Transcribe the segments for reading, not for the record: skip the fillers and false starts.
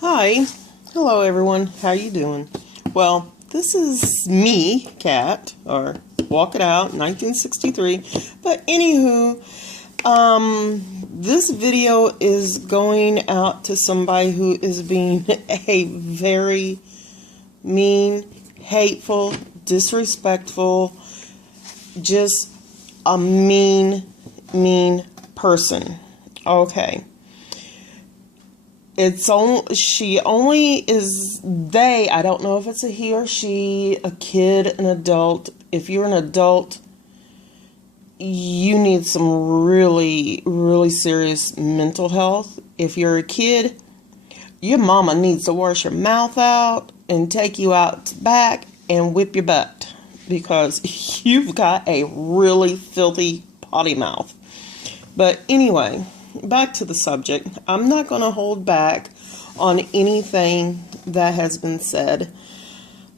Hi. Hello, everyone. How you doing? Well, this is me, Kat, or Walk It Out, 1963. But anywho, this video is going out to somebody who is being a very mean, hateful, disrespectful, just a mean person. Okay. She only is they. I don't know if it's a he or she, a kid, an adult. If you're an adult, you need some really, really serious mental health. If you're a kid, your mama needs to wash your mouth out and take you out back and whip your butt because you've got a really filthy potty mouth. But anyway, back to the subject. I'm not going to hold back on anything that has been said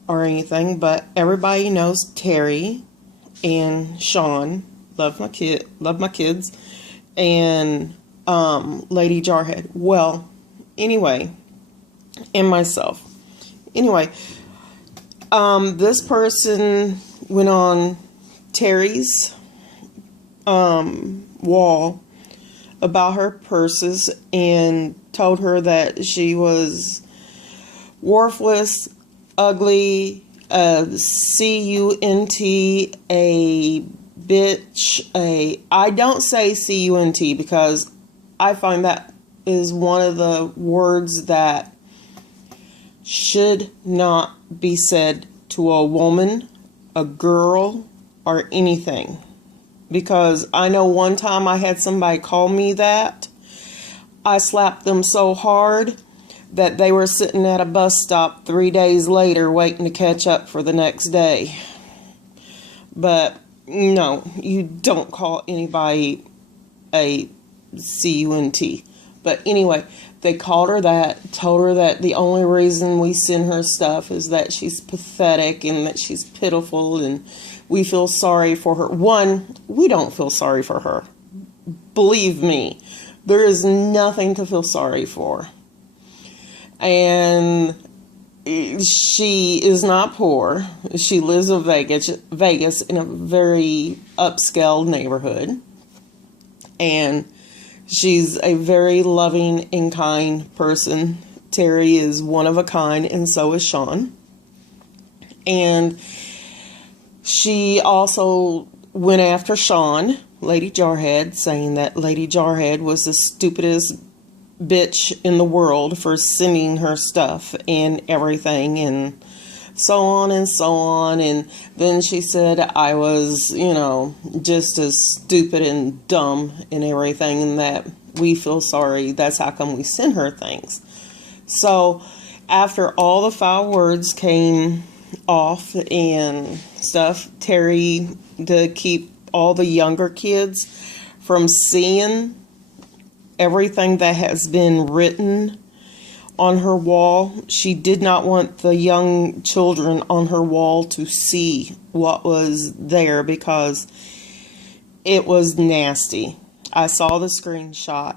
or anything, but everybody knows Terry and Sean. Love my kids, and Lady Jarhead. Well, anyway, and myself. Anyway, this person went on Terry's wall about her purses and told her that she was worthless, ugly, C-U-N-T, a bitch, I don't say C-U-N-T because I find that is one of the words that should not be said to a woman, a girl, or anything. Because I know one time I had somebody call me that. I slapped them so hard that they were sitting at a bus stop 3 days later waiting to catch up for the next day. But no, you don't call anybody a C-U-N-T. But anyway, they called her that, told her that the only reason we send her stuff is that she's pathetic and that she's pitiful and we feel sorry for her. One, we don't feel sorry for her. Believe me, there is nothing to feel sorry for. And she is not poor. She lives in Vegas in a very upscale neighborhood. And she's a very loving and kind person. Terry is one of a kind, and so is Sean. And she also went after Sean, Lady Jarhead, saying that Lady Jarhead was the stupidest bitch in the world for sending her stuff and everything and so on and so on. And then she said I was, just as stupid and dumb and everything, and that we feel sorry. That's how come we send her things. So after all the foul words came off and stuff, Terry, to keep all the younger kids from seeing everything that has been written on her wall, she did not want the young children on her wall to see what was there because it was nasty. I saw the screenshot,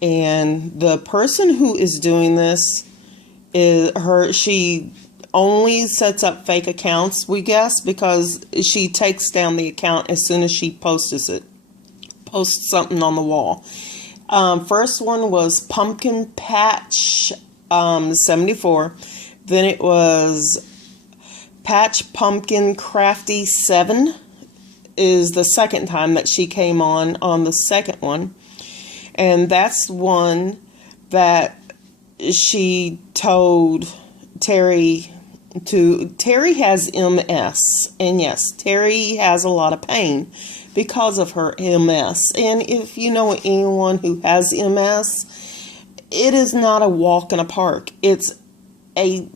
and the person who is doing this she only sets up fake accounts, we guess, because she takes down the account as soon as she posts something on the wall. First one was Pumpkin Patch 74. Then it was Patch Pumpkin Crafty 7 is the second time that she came on the second one. And that's one that she told Terry Terry has MS, and yes, Terry has a lot of pain because of her MS. And if you know anyone who has MS, it is not a walk in a park. It's a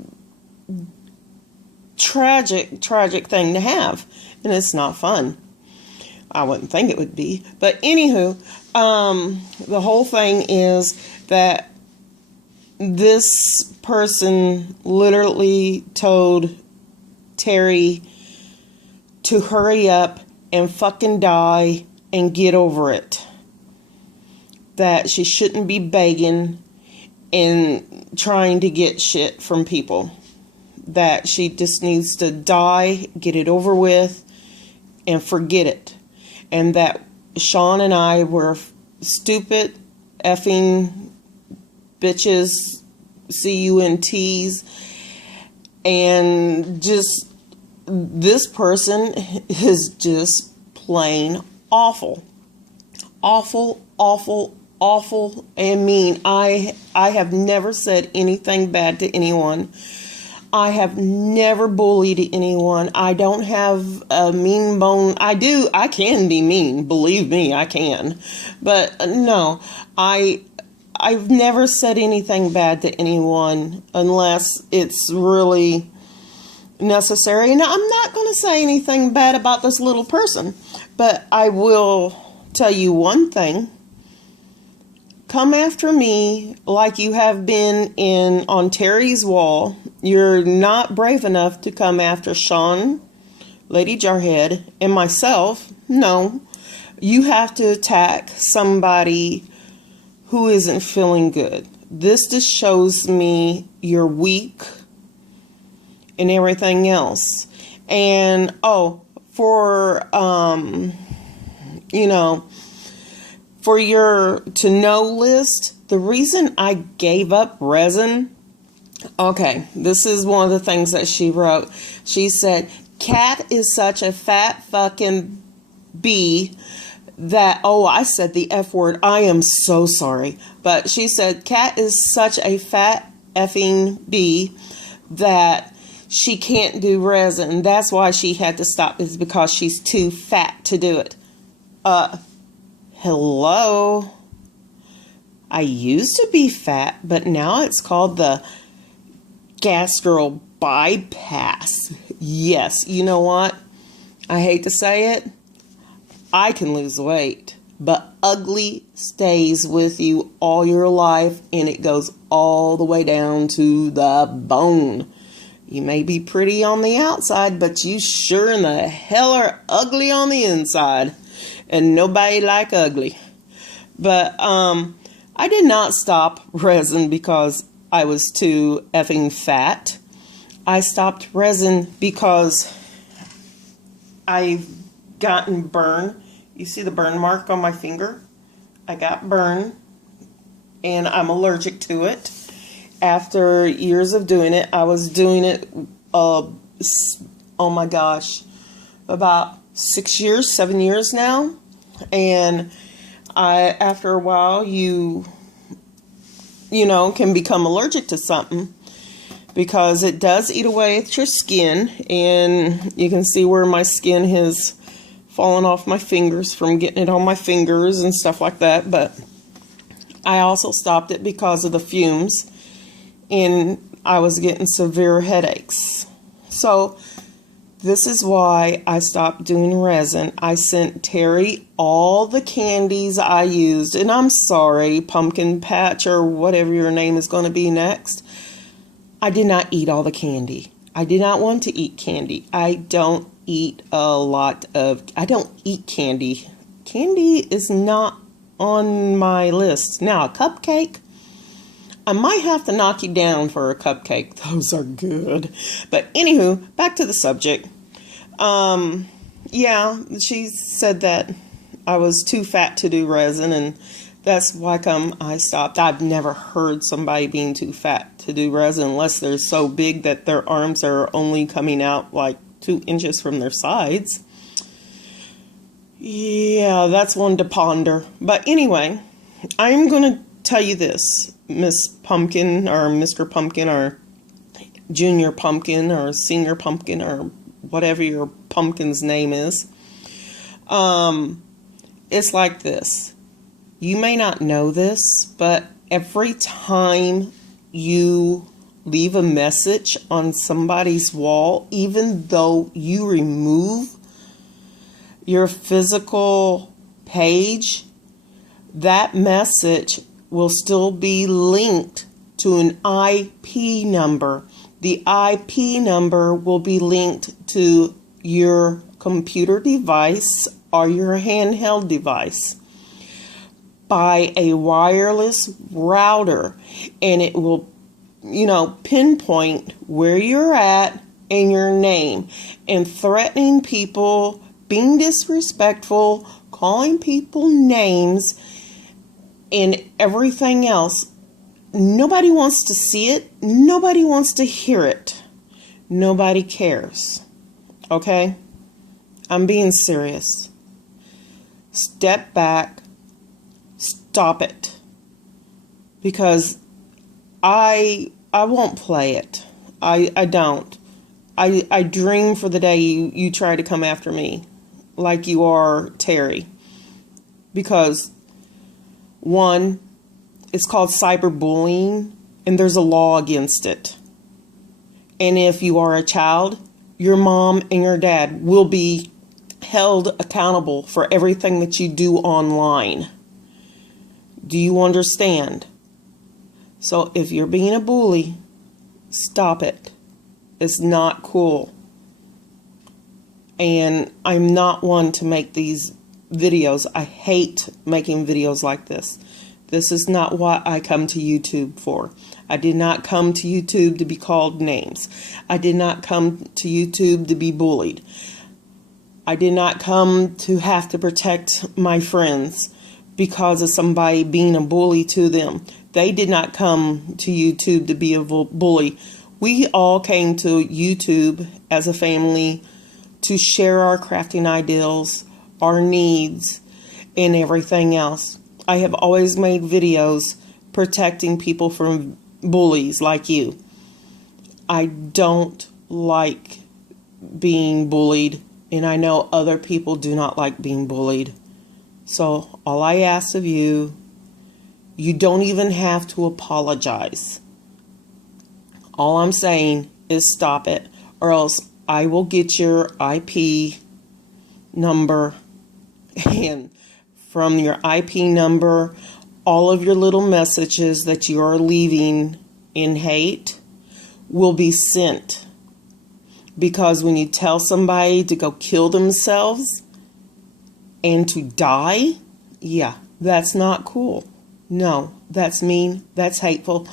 tragic thing to have, and it's not fun. I wouldn't think it would be. But anywho, the whole thing is that this person literally told Terry to hurry up and fucking die and get over it. That she shouldn't be begging and trying to get shit from people. That she just needs to die, get it over with, and forget it. And that Sean and I were stupid, effing bitches, CUNTs, and just this person is just plain awful. Awful, awful, awful, and mean. I have never said anything bad to anyone. I have never bullied anyone. I don't have a mean bone. I can be mean. Believe me, I can. But no, I've never said anything bad to anyone unless it's really necessary. And I'm not going to say anything bad about this little person. But I will tell you one thing. Come after me like you have been on Terry's wall. You're not brave enough to come after Sean, Lady Jarhead, and myself. No, you have to attack somebody who isn't feeling good. This just shows me you're weak and everything else. And, for for your to know list, the reason I gave up resin, okay, this is one of the things that she wrote. She said, Cat is such a fat fucking bee that, I said the F word. I am so sorry. But she said, Cat is such a fat effing bee that she can't do resin. That's why she had to stop, is because she's too fat to do it. Hello? I used to be fat, but now it's called the gastro bypass. Yes, you know what? I hate to say it. I can lose weight, but ugly stays with you all your life, and it goes all the way down to the bone. You may be pretty on the outside, but you sure in the hell are ugly on the inside. And nobody like ugly. But I did not stop resin because I was too effing fat. I stopped resin because I've gotten burn. You see the burn mark on my finger? I got burn, and I'm allergic to it. After years of doing it, I was doing it, oh my gosh, about 7 years now. And after a while, you can become allergic to something because it does eat away at your skin. And you can see where my skin has fallen off my fingers from getting it on my fingers and stuff like that. But I also stopped it because of the fumes, and I was getting severe headaches. So this is why I stopped doing resin. I sent Terry all the candies I used. And I'm sorry, Pumpkin Patch or whatever your name is going to be next. I did not eat all the candy. I did not want to eat candy. I don't eat I don't eat candy. Candy is not on my list. Now, a cupcake, I might have to knock you down for a cupcake. Those are good. But anywho, back to the subject. Yeah, she said that I was too fat to do resin, and that's why I stopped. I've never heard somebody being too fat to do resin unless they're so big that their arms are only coming out like 2 inches from their sides. Yeah, that's one to ponder. But anyway, I'm going to tell you this, Miss Pumpkin or Mr. Pumpkin or Junior Pumpkin or Senior Pumpkin or whatever your pumpkin's name is. It's like this. You may not know this, but every time you leave a message on somebody's wall, even though you remove your physical page, that message will still be linked to an IP number. The IP number will be linked to your computer device or your handheld device by a wireless router, and it will pinpoint where you're at and your name, and threatening people, being disrespectful, calling people names, and everything else. Nobody wants to see it. Nobody wants to hear it. Nobody cares. Okay? I'm being serious. Step back. Stop it. Because I won't play it. I don't. I dream for the day you try to come after me like you are Terry. Because, one, it's called cyberbullying, and there's a law against it. And if you are a child, your mom and your dad will be held accountable for everything that you do online. Do you understand? So if you're being a bully, stop it. It's not cool. And I'm not one to make these videos. I hate making videos like this. This is not what I come to YouTube for. I did not come to YouTube to be called names. I did not come to YouTube to be bullied. I did not come to have to protect my friends because of somebody being a bully to them. They did not come to YouTube to be a bully. We all came to YouTube as a family to share our crafting ideals, our needs, and everything else. I have always made videos protecting people from bullies like you. I don't like being bullied, and I know other people do not like being bullied. So all I ask of you, you don't even have to apologize. All I'm saying is stop it, or else I will get your IP number, and from your IP number, all of your little messages that you are leaving in hate will be sent. Because when you tell somebody to go kill themselves and to die, yeah, that's not cool. No, that's mean, that's hateful.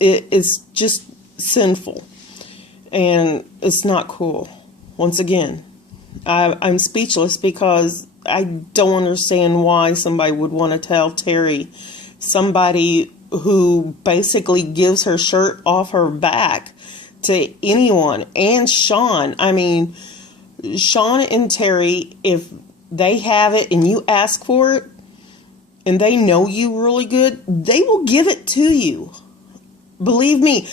It's just sinful, and it's not cool. Once again, I'm speechless because I don't understand why somebody would want to tell Terry, somebody who basically gives her shirt off her back to anyone, and Sean. I mean, Sean and Terry, if they have it and you ask for it, and they know you really good, they will give it to you. Believe me,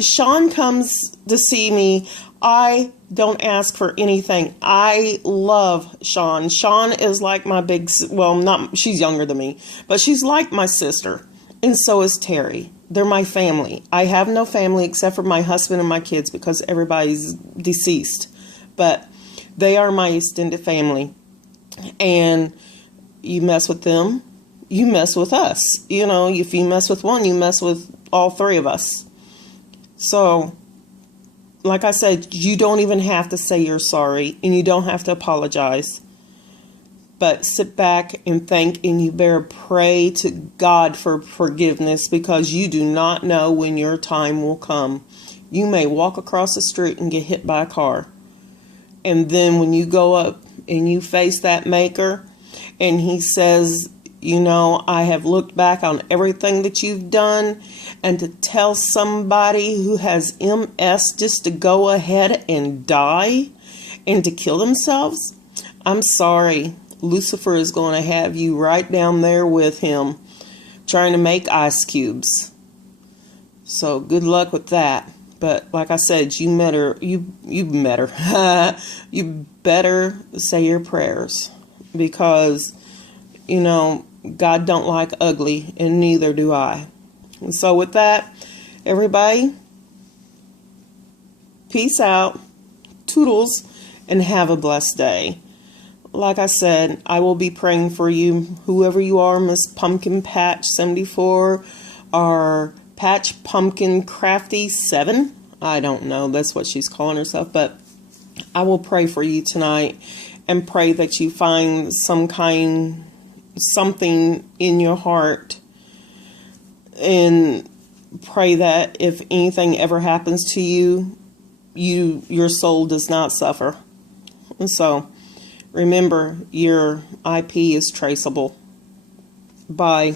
Sean comes to see me. I don't ask for anything. I love Sean. Sean is like my she's younger than me, but she's like my sister. And so is Terry. They're my family. I have no family except for my husband and my kids because everybody's deceased. But they are my extended family. And you mess with them, you mess with us. If you mess with one, you mess with all three of us. So, like I said, you don't even have to say you're sorry, and you don't have to apologize. But sit back and think, and you better pray to God for forgiveness, because you do not know when your time will come. You may walk across the street and get hit by a car. And then when you go up and you face that maker, and he says, I have looked back on everything that you've done, and to tell somebody who has MS just to go ahead and die and to kill themselves, I'm sorry. Lucifer is going to have you right down there with him trying to make ice cubes. So good luck with that. But like I said, you better say your prayers, because God don't like ugly, and neither do I. And so with that, everybody, peace out, toodles, and have a blessed day. Like I said, I will be praying for you, whoever you are, Miss Pumpkin Patch 74 or Patch Pumpkin Crafty 7. I don't know, that's what she's calling herself, but I will pray for you tonight and pray that you find some kind something in your heart and pray that if anything ever happens to you, your soul does not suffer. And so remember, your IP is traceable. Bye.